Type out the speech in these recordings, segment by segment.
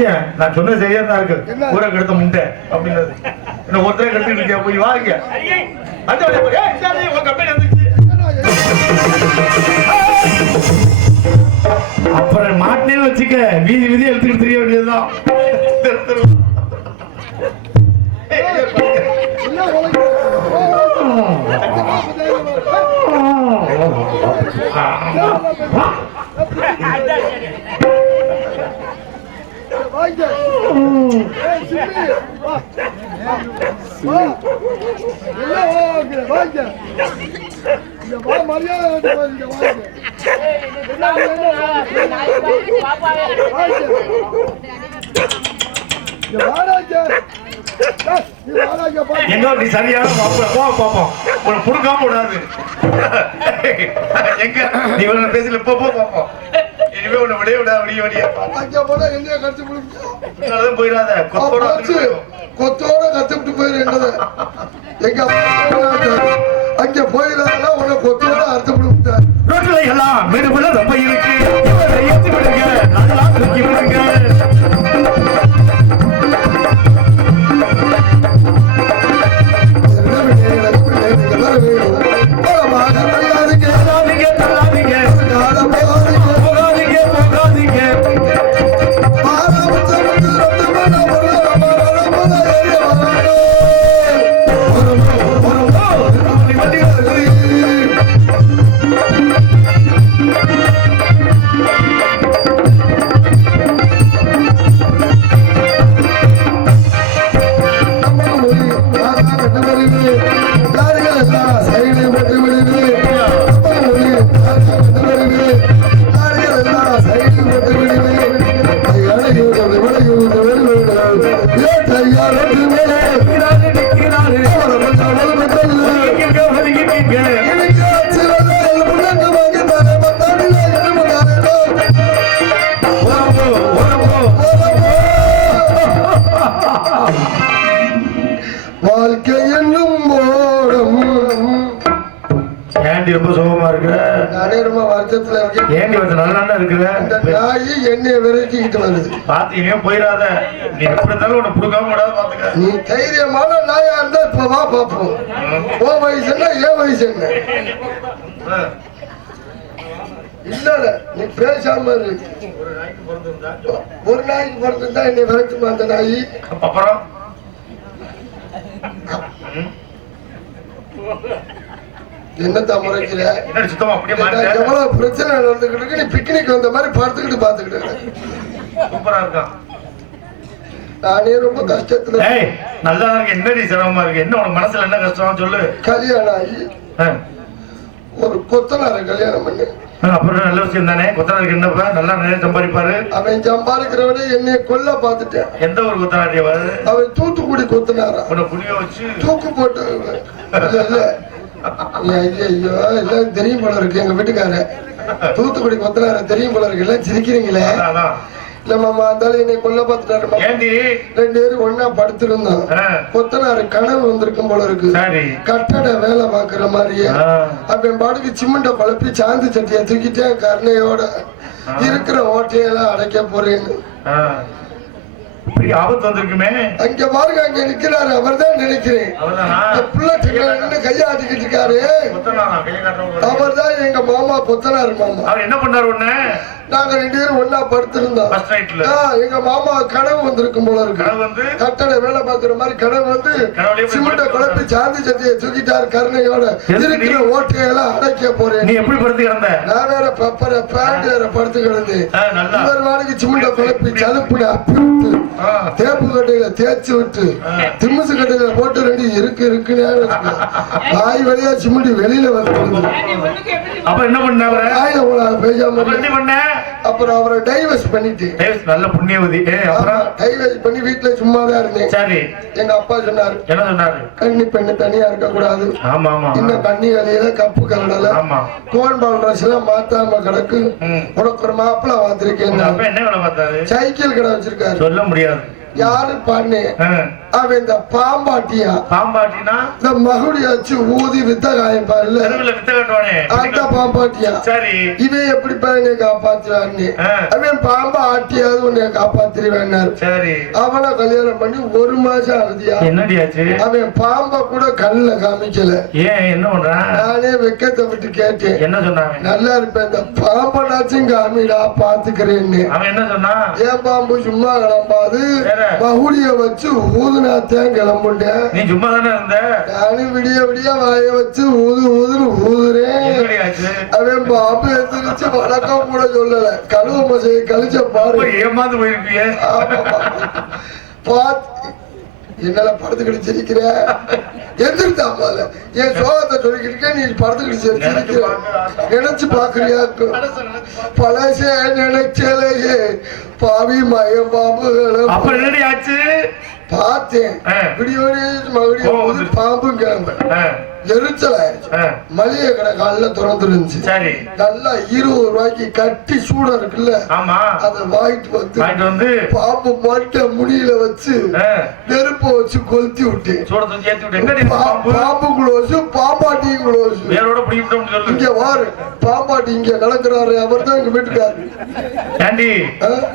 நினைச்சேன் நான் சொன்னது சரியா தான் இருக்கு? ஊரை கெடுத்த முண்டை அப்படின்னது என்ன ஒருத்தரே கெடுத்துட்டு இருக்கியா? போய் வாங்க அப்புறம் மாட்டினே வச்சுக்க வீதி வீதி எடுத்துக்கிட்டு தெரிய வேண்டியதுதான். தெரு. எங்க நீ சரியான மாப்பிள்ள போ பாப்போம் உன்னை புடுக்காம விடாது. எங்க? நீ இவ்வளவு பேசல போ போ பாப்போம் இனிமே உன்னை விடைய விடா விடிய விடிய. கடிச்சு போயிடாத. கொத்தோட கொத்தோட கத்துக்கிட்டு போயிருந்தது எங்க அங்க போயிடாத உன்னை கொத்தோட அறுத்து விட்டார். ரோட்டில் எல்லாம் மெடுபுல ரொம்ப இருக்கு. நல்லா தூக்கி விடுங்க. இந்த இருக்கிற நாய் என்னைய விரட்டிக்கிட்டு வருது பாத்தீங்க போயிடாத. நீ எப்படி இருந்தாலும் உன்னை புடுக்காம விடாத பாத்துக்க. நீ தைரியமான நாயா இருந்தா இப்ப வா பாப்போம். ஓ வயசு என்ன ஏன் வயசு என்ன? ஆ. இல்ல நீ பேசாம ஒரு நாய்க்கு பிறந்திருந்தா என்னை விரட்டுமா அந்த நாய்? அப்புறம்? என்னத்தா முறைக்கிற எவ்வளவு பிரச்சனை நடந்துகிட்டு இருக்கு? நீ பிக்னிக் வந்த மாதிரி பார்த்துக்கிட்டு இருக்கான் நானே ரொம்ப கஷ்டத்துல நல்லா இருக்கு என்னடி சிரமமா இருக்கு? என்ன உனக்கு மனசுல என்ன கஷ்டம்? சொல்லு. கல்யாணம் ஆகி. ஒரு கொத்தனார கல்யாணம் பண்ணி. அப்புறம் நல்ல விஷயம் தானே? கொத்தனாருக்கு என்னப்பா நல்லா நிறைய சம்பாதிப்பாரு. அவன் சம்பாதிக்கிறவனே என்னைய கொல்ல பார்த்துட்டேன். எந்த ஒரு கொத்தனாரியாவது அவன் தூத்துக்குடி கொத்தனாரா? உன்னை புடிய வச்சு. தூக்கு போட்டு ஐயோ எல்லாம் தெரியும் போல இருக்கு. எங்க வீட்டுக்கார தூத்துக்குடி கொத்தனார தெரியும் போல இருக்கு. எல்லாம் சிரிக்கிறீங்களே. இல்ல மாமா இருந்தாலும் என்னை கொல்ல பார்த்துட்டாரு ரெண்டு பேரும் ஒன்னா படுத்திருந்தோம். கொத்தனாரு கனவு வந்திருக்கும் போல இருக்கு. கட்டட வேலை பாக்குற மாதிரியே. அப்ப பாட்டுக்கு சிமெண்ட பழப்பி சாந்து சட்டியை தூக்கிட்டேன் கருணையோட. இருக்கிற ஓட்டையெல்லாம் அடைக்க போறேன்னு. பெரிய ஆபத்து வந்திருக்குமே. அங்க பாருங்க அங்க நிக்கிறாரு. அவர்தான் நினைக்கிறேன். அவர்தானா? இந்த புள்ளட்டுல நின்னு கையாட்டிக்கிட்டு இருக்காரு. காட்டுறவங்க அவர்தான் எங்க மாமா கொத்தனாரு மாமா. அவர் என்ன பண்ணாரு உன்ன? நாங்க ரெண்டு பேரும் ஒன்னா படுத்திருந்தோம். எங்க மாமா கனவு வந்திருக்கும் போல இருக்கு. கட்டட வேலை பாக்குற மாதிரி கனவு வந்து சிமெண்ட குழப்பி சாந்தி சட்டியை தூக்கிட்டாரு கருணையோட. இருக்கிற ஓட்டையெல்லாம் அடைக்க போறேன். நீ எப்படி படுத்து கிடந்த? நான் வேற பெப்பர பேண்ட் வேற படுத்து கிடந்து. இவர் வாடகை சிமெண்ட குழப்பி சலுப்புல அப்பி விட்டு ஆ, தேப்பு கட்டையில தேய்ச்சி விட்டு ஆ. திம்முசு கட்டையில போட்டு ரெண்டு இருக்கு இருக்குன்னு வாய் வழியா சிமெண்ட் வெளியில வந்து அப்ப என்ன பண்ண பேசாம பண்ண? அப்புறம் அவரை டைவர்ஸ் பண்ணிட்டு. நல்ல புண்ணியவதி. அப்புறம்? டைவர்ஸ் பண்ணி வீட்டுல சும்மா தான் இருந்தேன். சரி. எங்க அப்பா சொன்னாரு என்ன சொன்னாரு? கன்னி பெண்ணு தனியா இருக்க கூடாது ஆமா ஆமா. இன்னும் கண்ணி கலையில கப்பு கலடல. ஆமா. கோன் பால் ட்ரெஸ் எல்லாம் மாத்தாம கிடக்கு. உனக்கு ஒரு மாப்பிள்ள உங்க வந்திருக்கேன். அப்பா என்ன வேலை பார்த்தாரு? சைக்கிள் கடை வச்சிருக்காரு. சொல்ல முடியாது. யாரு பண்ணு. அவன் இந்த பாம்பாட்டியா? பாம்பாட்டினா? இந்த மகுடி வச்சு ஊதி வித்த காயப்பாருல வித்த கட்டுவானே? அந்த பாம்பாட்டியா? சரி. இவன் எப்படி பையனை காப்பாத்துறான்னு. அவன் பாம்பா ஆட்டியாவது உன்னை காப்பாத்திருவேன்னாரு சரி. அவனை கல்யாணம் பண்ணி ஒரு மாசம் ஆகுதியா? என்னடி ஆச்சு? அவன் பாம்பை கூட கண்ணுல காமிக்கல. ஏன் என்ன பண்றான் நானே வெக்கத்தை விட்டு கேட்டேன். என்ன சொன்னாங்க நல்லா இருப்பேன் இந்த பாம்பனாச்சும் காமிடா பாத்துக்கிறேன்னு. அவன் என்ன சொன்னான்? ஏன் பாம்பு சும்மா கிளம்பாது வேற? மகுடிய வச்சு ஊதுனாத்தான் கிளம்புட்டேன் நீ சும்மா தானே இருந்த? நானும் விடிய விடிய வாய வச்சு ஊது ஊதுன்னு ஊதுறேன். அவன் பாம்பு எந்திரிச்சு வணக்கம் கூட சொல்லல. கழுவு மசையை கழிச்ச பாரு. ஏமாந்து போயிருப்பிய. ஆமாமா. என்னால படத்துக்கிட்டு சிரிக்கிற? எந்திரிச்சா போல என் சோகத்தை சொல்லிக்கிட்டு நீ படத்துக்கிட்டு சிரிக்கிற. நினைச்சு பாக்குறியா பழசே நினைச்சலையே பாவி மய பாம்புகளை அப்ப என்னடி ஆச்சு? பார்த்தேன். விடிய விடிய மறுபடியும் ஓ, எரிச்சல் ஆயிடுச்சு மளிகை கடை காலைல திறந்து இருந்துச்சு சரி. நல்லா இருபது ரூபாய்க்கு கட்டி சூடம் இருக்குல்ல? அதை வாங்கிட்டு வந்து வந்து பாம்பு மட்டை முடியில வச்சு நெருப்ப வச்சு கொளுத்தி சூட விட்டு எங்கடி பா- பாம்பு? பாம்பு குளோசு பாம்பாட்டியும் குளோசு வேரோட பிடிக்கிட்டோம்னு சொல்லு. இங்க வாரு பாம்பாட்டி இங்க கலக்குறாரு. அவர் தான் எங்க வீட்டுக்காரு. ஏண்டி?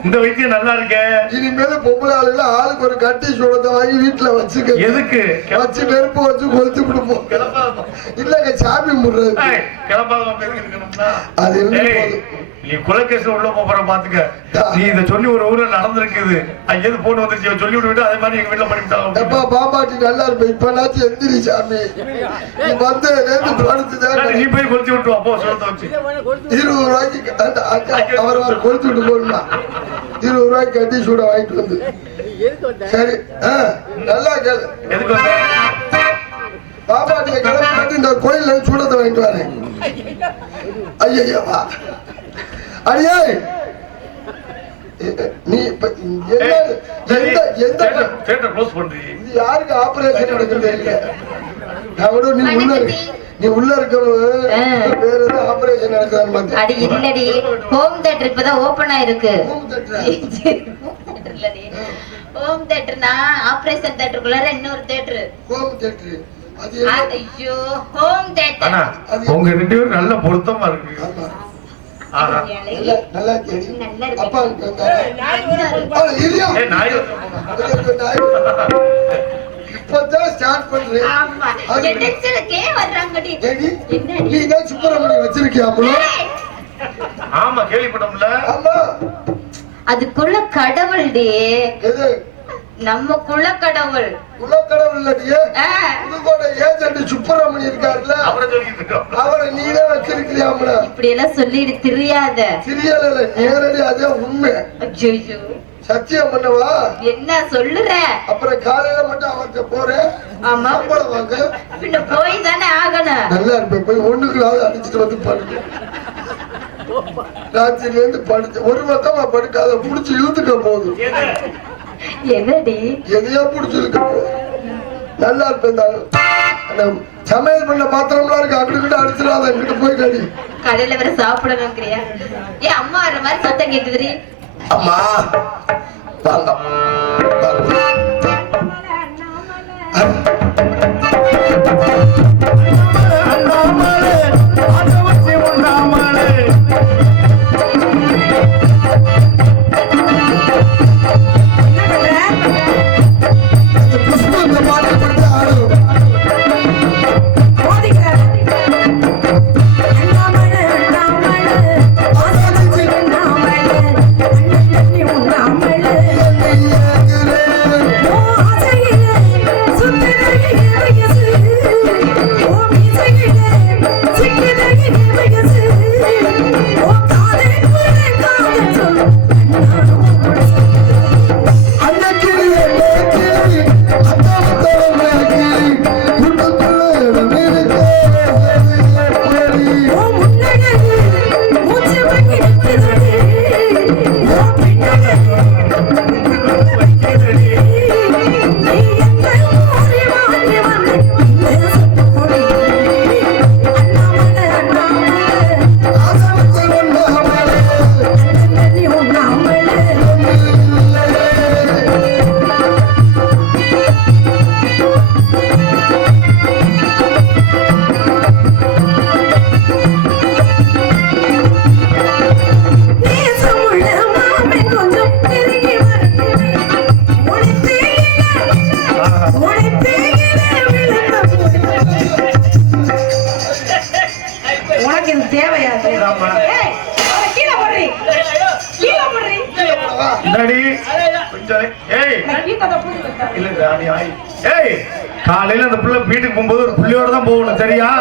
இந்த வைத்தியம் நல்லா இருக்கே? இனிமேல் பொம்பளை ஆளுல ஆளுக்கு ஒரு கட்டி சூடத்தை வாங்கி வீட்டுல வச்சுக்க. எதுக்கு? வச்சு நெருப்பு வச்சு கொளுத்தி விடுப்போம். இல்லங்க சாமி ஏய், கிளம்பாத? அது. நீ கொலைகேஸ் உள்ள போற பாத்துக்க. நீ இத சொல்லி ஒரு ஊர்ல நடந்திருக்குது. அங்கேயிருந்து போன் வந்துருச்சு சொல்லி விட்டு அதே மாதிரி எங்க வீட்டுல பண்ணிவிட்டாங்க எப்பா பாம்பாட்டி நல்லா இருப்ப. இப்பனாச்சும் எந்திரி சாமி. நீ வந்து நேர்ந்து படுத்துதான் நீ போய் கொளுத்தி விட்டு அப்போ சொல்லத்தை வச்சு. இருபது ரூபாய்க்கு அவர் அவர் கொளுத்து விட்டு போடணுமா இருபது ரூபாய்க்கு கட்டி சூட வாங்கிட்டு வந்து. சரி ஆ, நல்லா கேளு. வந்த? பாப்பாட்டிய கிளம்பிட்டு இந்த கோயில்ல சூடத்தை வாங்கிட்டு வரேன் ஐயா வா அடியே நீ எந்த எந்த யாருக்கு ஆபரேஷன் நடக்குது நீ உள்ள. நீ உள்ள இருக்கவங்க ஆ. வேற ஆபரேஷன் நடக்குதான்னு அடி இல்லடி. ஹோம் தியேட்டர் இப்பதான் ஓபன் ஆயிருக்கு. ஹோம் தியேட்டரா? இல்லடி. ஹோம் தியேட்டர்னா ஆபரேஷன் தியேட்டருக்குள்ளார இன்னொரு தியேட்டர் ஹோம் தியேட்டர் உங்க ரெண்டு பேரும் நல்ல பொருத்தமா இருக்கு. இப்பதான் ஸ்டார்ட் பண்றேன். ஆமா. அது- எட்டன்ஸுக்கே வர்றாங்கடி. ஏடி, என்னடி? நீ தான் சுப்பிரமணியம் வச்சிருக்கியாமலோ ஏய், ஆமா கேள்விப்பட்டோம்ல. ஆமா. அதுக்குள்ள கடவுள்டி. எது? நம்ம குல கடவுள் குலக்கடவுள் இல்லடியே. ஆ, புதுக்கோட்டை ஏஜென்ட் சுப்பிரமணி இருக்காருல்ல? அவரை சொல்லிட்டு இருக்கோம். அவரை நீதான் வச்சிருக்கிறியாமல? இப்படி எல்லாம் சொல்லிட்டு தெரியாத. சிறியல இல்ல நேரடி அதே உண்மை. ஐயோ சத்தியம் பண்ணவா? என்ன சொல்லுற? அப்புறம் காலையில மட்டும் அவர்கிட்ட போறேன் ஆமா. வாங்க. பின்ன போய் தானே ஆகணும். நல்லா இருப்பேன் போய் ஒண்ணுக்குள்ளாவது அடிச்சுட்டு வந்து ராத்திரில இருந்து படுத்து ஒரு பக்கமா படுக்காத புடிச்சு இழுத்துக்க போகுது என்னடி? எதையோ புடிச்சு இழுக்க போகுது நல்லா இருப்பேன் சமையல் பண்ண பாத்திரம்லாம் இருக்கு. அங்கிட்டு அடிச்சிடாத. இங்கிட்டு போய் கடி. கடையில வேற சாப்பிடணுங்கிறியா? ஏ அம்மா வர மாதிரி சத்தம் கேக்குதுடி. அம்மா வாங்க. வாங்க. சரியா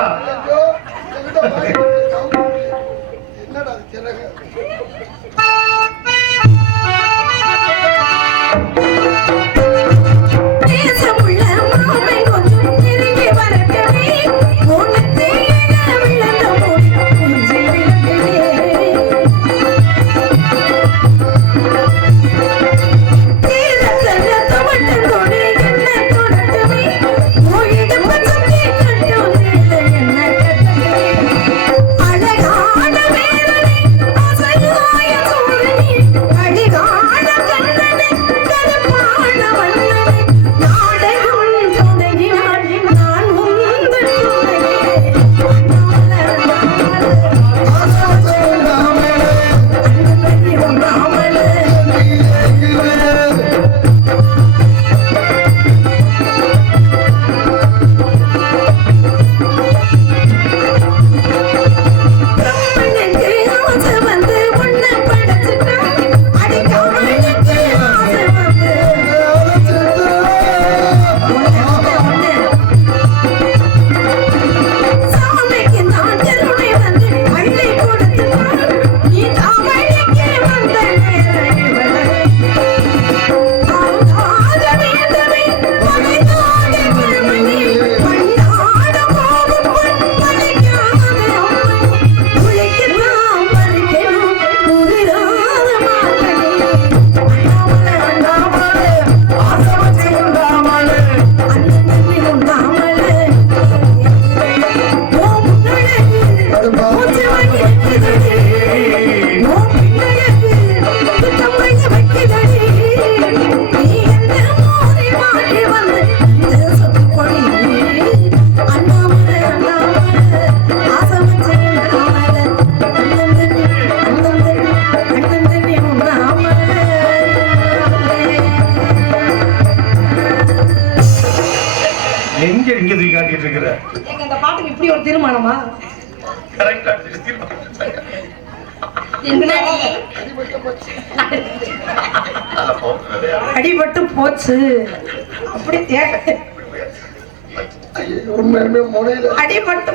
உண்மையுமே முனையில. அடிபட்டு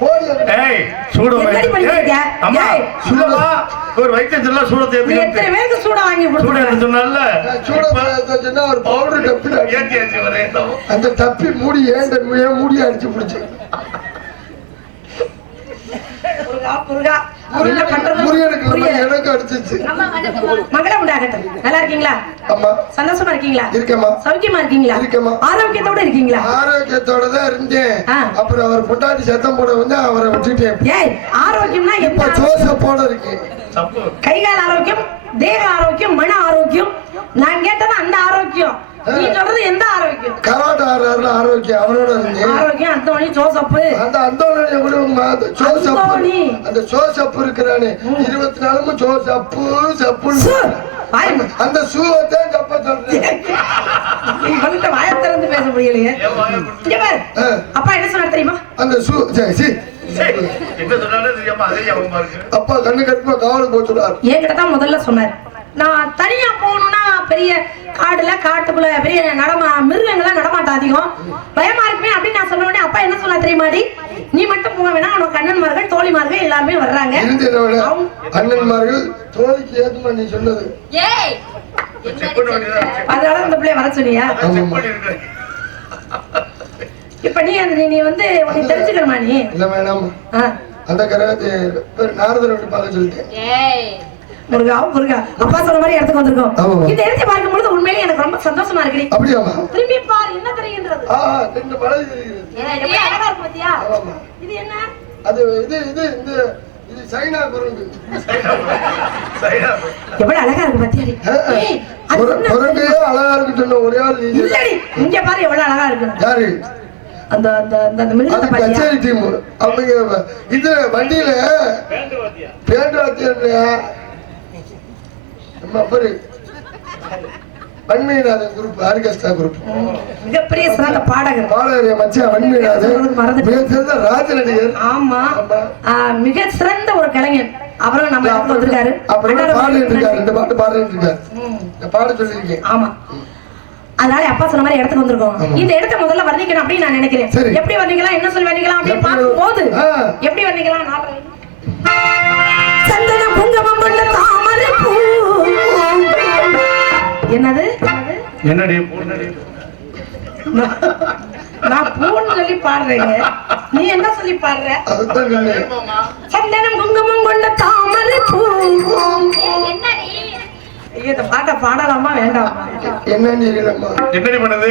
போடு. ஏய் சூட என்னடி பண்ணிருக்கீங்க? அம்மா ஏய். சூடமா? ஒரு வைத்தியத்துல சூடத்தை நீ எத்தனை பேருக்கு சூட வாங்கி சூட கொடுத்துருக்க எடுத்து சொன்னால நான் சூட சொன்னா ஒரு பவுடர் டப்பில் அடி ஏத்தியாச்சு வரேன் அந்த டப்பி மூடி ஏன் மூடி அடிச்சு பிடிச்சு? முருகா முருகா. எனக்கு அடிச்சிச்சு மங்களம் உண்டாகட்டும். நல்லா இருக்கீங்களா? ஆமா சந்தோஷமா இருக்கீங்களா? இருக்கேம்மா. சௌக்கியமா இருக்கீங்களா? இருக்கேம்மா. ஆரோக்கியத்தோட இருக்கீங்களா? ஆரோக்கியத்தோட தான் இருந்தேன். அப்புறம் அவர் பொண்டாட்டி சத்தம் போட வந்து அவரை விட்டுட்டேன். ஏய் ஆரோக்கியம்னா எப்ப ஜோசப்போட இருக்கேன் தப்பு கைகால் ஆரோக்கியம் தேக ஆரோக்கியம் மன ஆரோக்கியம். நான் கேட்டது அந்த ஆரோக்கியம். நீ சொல்றது எந்த ஆரோக்கியம்? கராட்டை ஆரோக்கியம் அவரோட இருந்தேன் ஆரோக்கியம் அந்தோணி ஜோசப்பு. அந்த அந்தோனிய கூட ஜோசப்பு அந்தோணி. அந்த ஜோசப்பு இருக்கிறானே. இருபத்தி நாலுமும் ஜோசப்பு சப்புன்னு சு, வாய் மூடு. அந்த சூவத்தான் சப்ப சொல்றேன் நீ வந்துட்டு வாயை திறந்து பேச முடியலையே. இங்க பாரு. ஆ. அப்பா என்ன சொன்னார் தெரியுமா? அந்த சூ சரி. என்ன சொன்னாலும் அப்பா கண்ணு கட்டுமா காவலுக்கு போச்சுடார் என்கிட்ட தான் முதல்ல சொன்னார். நான் தனியா போகணும்னா பெரிய காடுல காட்டுக்குள்ள பெரிய நடமா மிருகங்கள்லாம் நடமாட்டம் அதிகம். பயமா இருக்குமே அப்படின்னு நான் சொன்ன உடனே அப்பா என்ன சொன்னா தெரியுமாடி நீ மட்டும் போக வேணாம் உனக்கு அண்ணன்மார்கள் தோழிமார்கள் எல்லாருமே வர்றாங்க. அண்ணன்மார்கள் தோழிக்கு ஏத்துமா நீ சொன்னது? அதனால இந்த பிள்ளைய வர சொன்னியா இப்ப நீ அந்த நீ வந்து உனக்கு தெரிஞ்சுக்கணுமா நீ? இல்ல ஆ, அந்த கரகத்தை நாரதர் பார்க்க சொல்லிட்டேன். ஏய் முருகா முருகா. அப்பா சொன்ன மாதிரி இடத்துக்கு வந்திருக்கோம். இந்த இடத்தை பார்க்கும் பொழுது உண்மையிலேயே எனக்கு ரொம்ப சந்தோஷமா இருக்குடி அப்படியாமா திரும்பி பார் என்ன தெரிகின்றது ரெண்டு மலை அழகா இருக்கு பாத்தியா? இது என்ன? அது இது இது இந்த இது சைனா குரங்கு. சரியா எவ்வளவு அழகா இருக்கு பாத்தியாடி அழகா இருக்கு சொன்ன ஒரே ஆள் இல்லடி இங்க பாரு எவ்வளவு அழகா இருக்கு. யாரு? அந்த அந்த அந்த மிருகத்தை பாத்தியா? கச்சேரி டீம். அவங்க இது வண்டியில பேண்ட் வாத்தியம் நம்ம பாரு வன்மீநாதன் குரூப் ஆர்கெஸ்ட்ரா குரூப். மிகப்பெரிய சிறந்த பாடகர். பாடகர் என் மச்சான் வன்மீநாதன் மறந்துட்டேன். மிக சிறந்த ராஜ நடிகர் ஆமா. ஆமா. ஆ, மிக சிறந்த ஒரு கலைஞன். அவரும் நம்ம இடத்துக்கு வந்திருக்காரு. அப்புறம் அண்ணாரை பாடிட்டு இருக்காரு வந்து- ரெண்டு பாட்டு பாடிட்டு இருக்காரு. ம். நான் பாட சொல்லியிருக்கேன். ஆமா. அதனால அப்பா சொன்ன மாதிரி இடத்துக்கு வந்திருக்கோம். இந்த இடத்த முதல்ல வர்ணிக்கணும் அப்படின்னு நான் நினைக்கிறேன். எப்படி வர்ணிக்கலாம் என்ன சொல்லி வர்ணிக்கலாம் அப்படின்னு பார்க்கும் போது. எப்படி வர்ணிக்கலாம் நாட்டுல சந்தன குங்குமம் கொண்ட தாமரை பூ என்னது? என்னடி நான்- பூன்னு சொல்லி பாடுறேங்க நீ என்ன சொல்லி பாடுற? சந்தனம் குங்குமம் கொண்ட தாமரை பூ. ஐயோ, இந்த பாட்டை பாடலாமா வேண்டாமா? என்னன்னு தெரியலம்மா என்னடி பண்ணுது?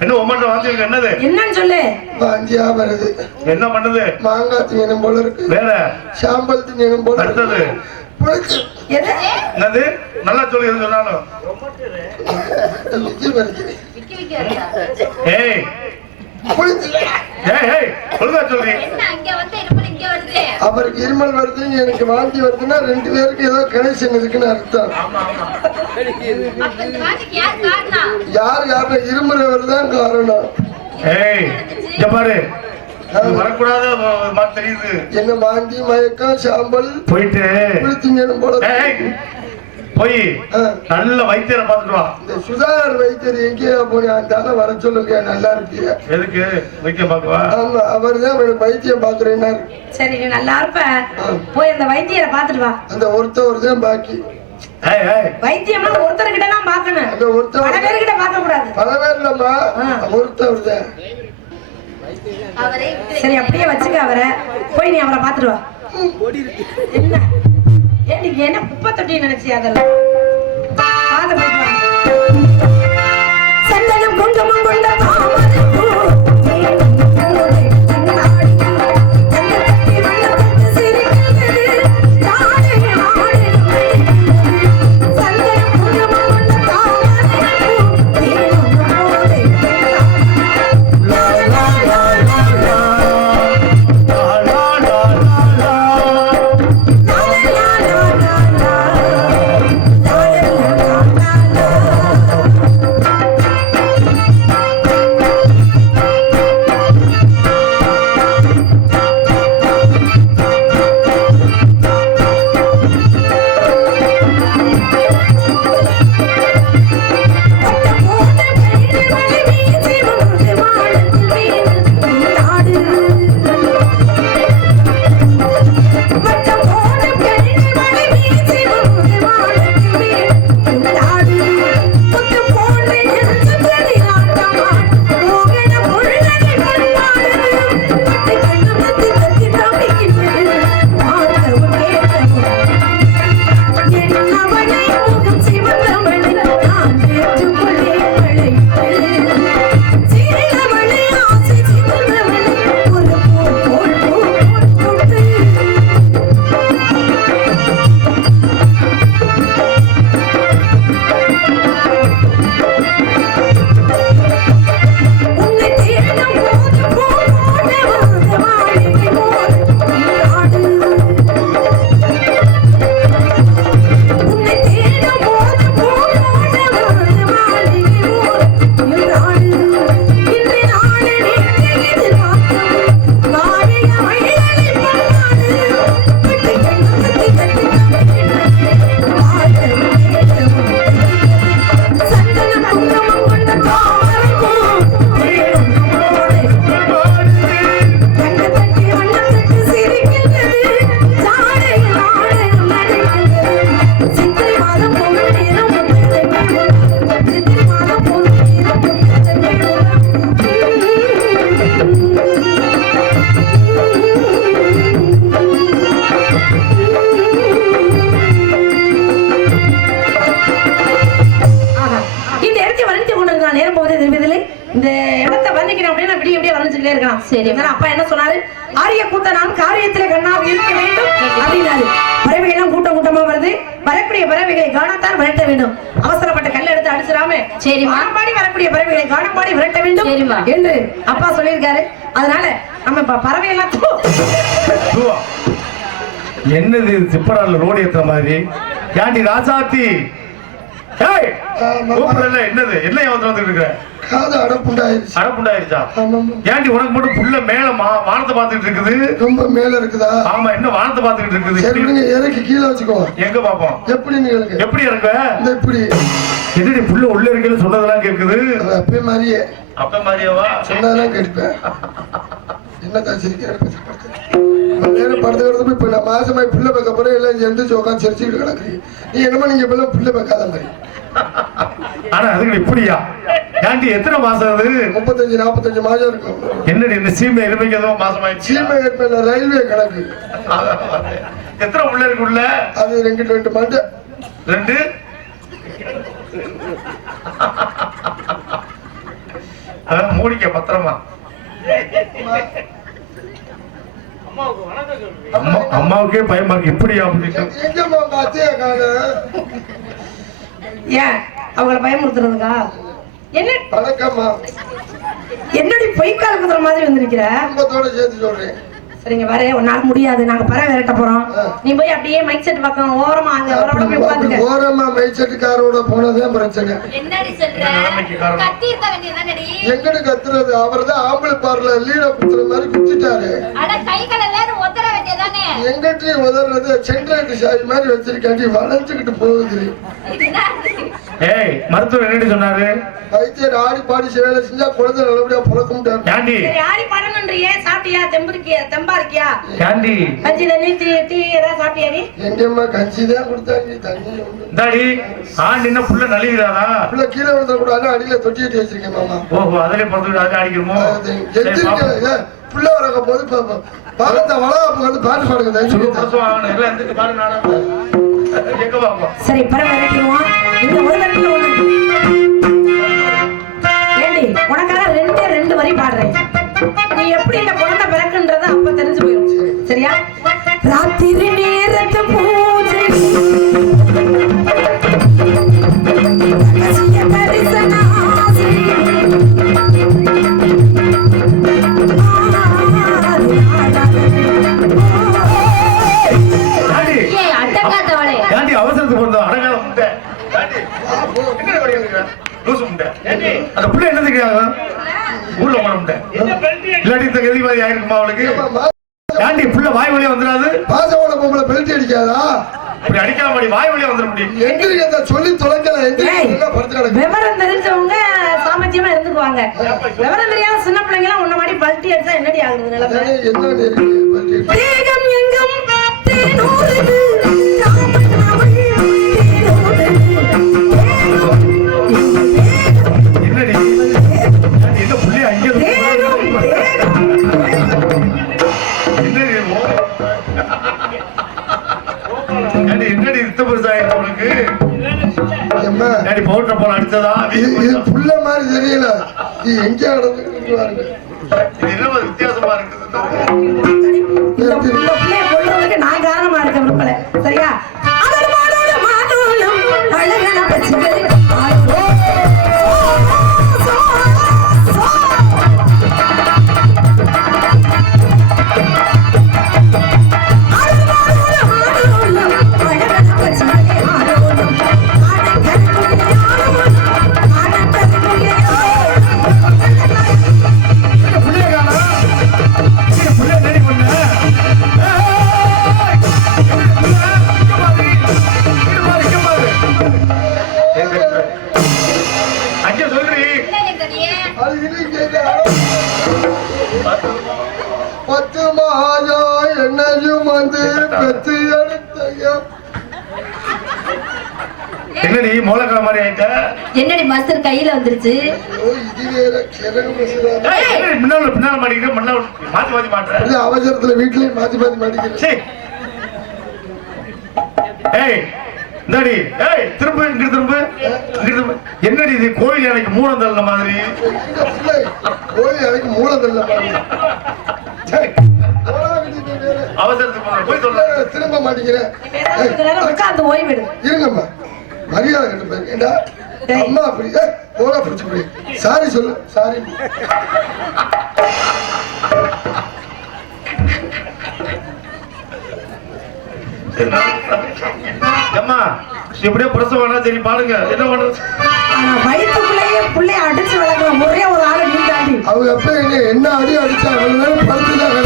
என்ன உமட்ட வாங்கிருக்க என்னது? என்னன்னு சொல்லு. வாந்தியா வருது. என்ன பண்ணுது? மாங்காய் திங்கணும் போல இருக்கு. வேற? சாம்பல் திங்கணும் போல இருக்கு. அடுத்தது. எது என்னது? நல்லா சொல்லி எது சொன்னாலும். ஏய். அவருக்கு இருமல் வருது எனக்கு வாந்தி வருதுன்னா ரெண்டு பேருக்கு ஏதோ கனெக்ஷன் இருக்குன்னு அர்த்தம். யார் காரணா யார் யாரும் இருமல் வருதான் காரணம். ஏய் இங்க பாரு. வரக்கூடாத தெரியுது. என்ன வாந்தி மயக்கம் சாம்பல் போயிட்டு. புளித்திங்கணும் போல போய். நல்ல வைத்தியரை பார்த்துட்டு வா. இந்த சுதாகர் வைத்தியர் எங்கேயா போய் அந்த வர சொல்லுங்க நல்லா எதுக்கு? வைத்தியம் பார்க்கவா? ஆமா அவர் தான் வைத்தியம் பாக்குறேன்னாரு சரி நீ நல்லா இருப்ப. போய் அந்த வைத்தியரை பார்த்துட்டு வா. அந்த ஒருத்தவர் தான் பாக்கி. வைத்தியம்னா ஒருத்தர்கிட்ட தான் பார்க்கணும். அந்த பல பேர்கிட்ட பார்க்க கூடாது பல பேர் இல்லம்மா. ஒருத்தவர் தான். சரி அப்படியே வச்சுக்க அவரை. போய் நீ அவரை பார்த்துட்டு வா. என்ன? ஏன் நீங்க என்ன குப்பை தொட்டி நினைச்சியா அதெல்லாம்? அப்பா என்ன சொன்னாரு? ஆரிய கூத்த நான் காரியத்திலே கண்ணாக இருக்க வேண்டும் அப்படின்னாரு. பறவைகள் எல்லாம் கூட்டம் கூட்டமா வருது. வரக்கூடிய பறவைகளை காணத்தான் விரட்ட வேண்டும். அவசரப்பட்ட கல்ல எடுத்து அடிச்சிடாம சரிம்மா. பாடி வரக்கூடிய பறவைகளை காணப்பாடி விரட்ட வேண்டும். என்று அப்பா சொல்லியிருக்காரு. அதனால நம்ம பறவை எல்லாம். என்னது இது சிப்பரால ரோடு ஏத்துற மாதிரி? ஏண்டி ராசாத்தி? ஏய் ஆமா. கூப்பிடல என்னது? என்ன ஏன் வந்துட்டு இருக்க காது அடப்புண்டாயிருச்சு. அடப்புண்டாயிருச்சா? ஏன்டி உனக்கு மட்டும் புள்ள மேல மா- வானத்தை பார்த்துக்கிட்டு இருக்குது? ரொம்ப மேல இருக்குதா? ஆமா என்ன வானத்தை பார்த்துக்கிட்டு இருக்குது? சரி விடுங்க இறக்கி கீழே வச்சுக்கோ. எங்க பாப்போம் எப்படி நீங்களுக்கு எப்படி இருக்க இந்த இப்படி. என்னடி புள்ள உள்ள இருக்குன்னு சொன்னதெல்லாம் கேக்குது? அவ அப்பயே மாதிரியே. அப்ப மாதிரியாவா? சொன்னாதான் கேட்பேன். என்னக்கா சிரிக்கிறேன் நேரம் படுத்துக்கிறது போய் இப்ப நான் மாசமாய் புள்ள பார்க்க போறேன். எல்லாம் எந்திரிச்சு உட்காந்து சிரிச்சுக்கிட்டு கிடக்குறீங்க. நீ என்னமோ நீங்க இப்பெல்லாம் புள்ள பார்க்காத மாதிரி. ஆனா அதுக்கு இப்படியா? ஏன்டி எத்தனை மாசம் அது? முப்பத்தஞ்சு நாற்பத்தஞ்சு மாசம் இருக்கும். என்னடி இந்த சீமை எருமைக்கு ஏதோ மாசம் ஆயிடுச்சு சீமை கட்டின ரயில்வே கணக்கு. எத்தனை உள்ள இருக்கு உள்ள? அது ரெண்டு ரெண்டு மண்டை. ரெண்டு? அதான் மூடிக்க பத்திரமா? அம்மாவுக்கே பயமா இருக்கு. காண ஏன்? அவங்கள பயமுறுத்துறதுக்கா? என்ன? என்னடி பொய்க்கால் மாதிரி வந்திருக்கிற? குடும்பத்தோட சேர்த்து சொல்றேன். சரிங்க வர உன்னால முடியாது. நாங்க பற விரட்ட போறோம். நீ போய் அப்படியே மைக் செட் பக்கம் ஓரமா அங்க ஓரமா போய் அப்படி உட்காந்துக்க. ஓரமா மைச்சட்டுக்காரோட போனதுதான் பிரச்சனை. என்னடி சொல்ற. கத்தி இருக்க வேண்டியதானடி எங்கன்னு கத்துறது? அவர் தான் ஆம்பளை பார்ல லீட குத்துற மாதிரி குத்திட்டாரு. அட கை கால் எல்லாரும் ஒத்தர வேண்டியதானே எங்கிட்ட உதறது சென்ட்ரேட் சாய் மாதிரி வச்சிருக்காண்டி வளைஞ்சுக்கிட்டு போகுது. ஏய் மருத்துவர் என்னடி சொன்னாரு? வைத்தியர் ஆடி பாடி வேலை செஞ்சா குழந்தை நல்லபடியா பிறக்க முடியாது ஏண்டி ஆடி படணுன்றியே சாப்பிட்டியா? தெம்பு இருக்கியா? தெம்பா இருக்கியா? ஏண்டி? கஞ்சி தண்ணி டீ டீ ஏதாவது சாப்பிட்டியா நீ? எங்கம்மா கஞ்சி தான் கொடுத்தாங்க தண்ணி ஒண்ணும் இந்தாடி ஆண் என்ன புள்ள நலிகிறாரா உள்ள கீழே விழுந்த கூடாது அடியில தொட்டி கட்டி வச்சிருக்கேன் மாமா. ஓஹோ அதிலே பிறந்து அதை அடிக்கிறோமோ புள்ள வரக்க போது பக்கத்த வளகாப்பு வந்து பாட்டு பாடுங்க தயவு சுடு செஞ்சு. பிரசவம் ஆகணும் எல்லாம் எந்திரிச்சு பாரு நானும். எங்க பாப்போம்? சரி பற விரட்டிடுவோம் இந்த ஒரு கட்டில ஒண்ணு ஏண்டி உனக்காக ரெண்டே ரெண்டு வரி பாடுறேன். நீ எப்படி இந்த குழந்தை பிறக்குன்றத அப்ப தெரிஞ்சு போயிடும் சரியா? ராத்திரி நேரத்து பூஜை அந்த புள்ள என்ன தெரியாது ஊர்ல போன முட்டை இல்லாட்டி இந்த மாதிரி ஆயிருக்குமா அவளுக்கு? ஏண்டி புள்ள வாய் வழியா வந்துடாது? பாசமான பொம்பளை பெல்ட் அடிக்காதா? இப்படி அடிக்காம மாடி வாய் வழியா வந்துட முடியும். எந்திரிக்க சொல்லி தொலைக்கல கிடக்கு. விவரம் தெரிஞ்சவங்க சாமர்த்தியமா இருந்துக்குவாங்க. விவரம் தெரியாத சின்ன பிள்ளைங்க எல்லாம் உன்ன மாதிரி பல்ட்டி அடிச்சா என்னடி ஆகுது. தேகம் எங்கும் உனக்கு அம்மா, ஏண்டி பவுடர் போல அடிச்சதா? இது இது புள்ள மாதிரி தெரியல. இது எங்க என்ன ஒரு வித்தியாசமா இருக்குது நான் காரணமா இருக்க என்னடி மாஸ்டர் கையில வந்துருச்சு? என்னடி முன்னால பின்னால மாட்டிக்கிட்டு முன்னால மாத்தி இது அவசரத்துல வீட்லயும் மாத்தி மாத்தி மாட்டிக்கிறேன். ஏய் ஏய் திரும்ப இங்க திரும்ப. என்னடி இது கோயில் எனக்கு மூலம் தள்ள மாதிரி? இந்த பிள்ளை போய் எனக்கு மூலம் தள்ள வேற. அவசரத்துக்கு போய் சொல்ல. திரும்ப மாட்டேங்கிறேன் உட்கார்ந்து ஓய்வெடு இருங்கம்மா மரியாதை கட்டு பாருங்க ஏண்டா. அம்மா அப்படி போல பிடிச்சு போய் சாரி சொல்லு சாரி அம்மா இப்படியே புரச வேணா பாருங்க. என்ன பண்ணுறது வயிற்றுக்குள்ளேயே பிள்ளைய அடிச்சு வளர்க்கலாம் ஒரே ஒரு ஆளை நீண்டாடி அவங்க அப்ப என்ன அடி அடிச்சா அவங்க படுத்துட்டாங்க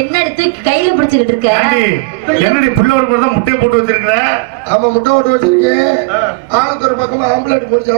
என்ன எடுத்து கையில பிடிச்சிட்டு இருக்க? என்னடி புள்ள ஒரு தான் முட்டையை போட்டு வச்சிருக்க ஆமா முட்டை போட்டு வச்சிருக்கேன் ஆளுக்கு ஒரு பக்கமா ஆம்பளை போட்டு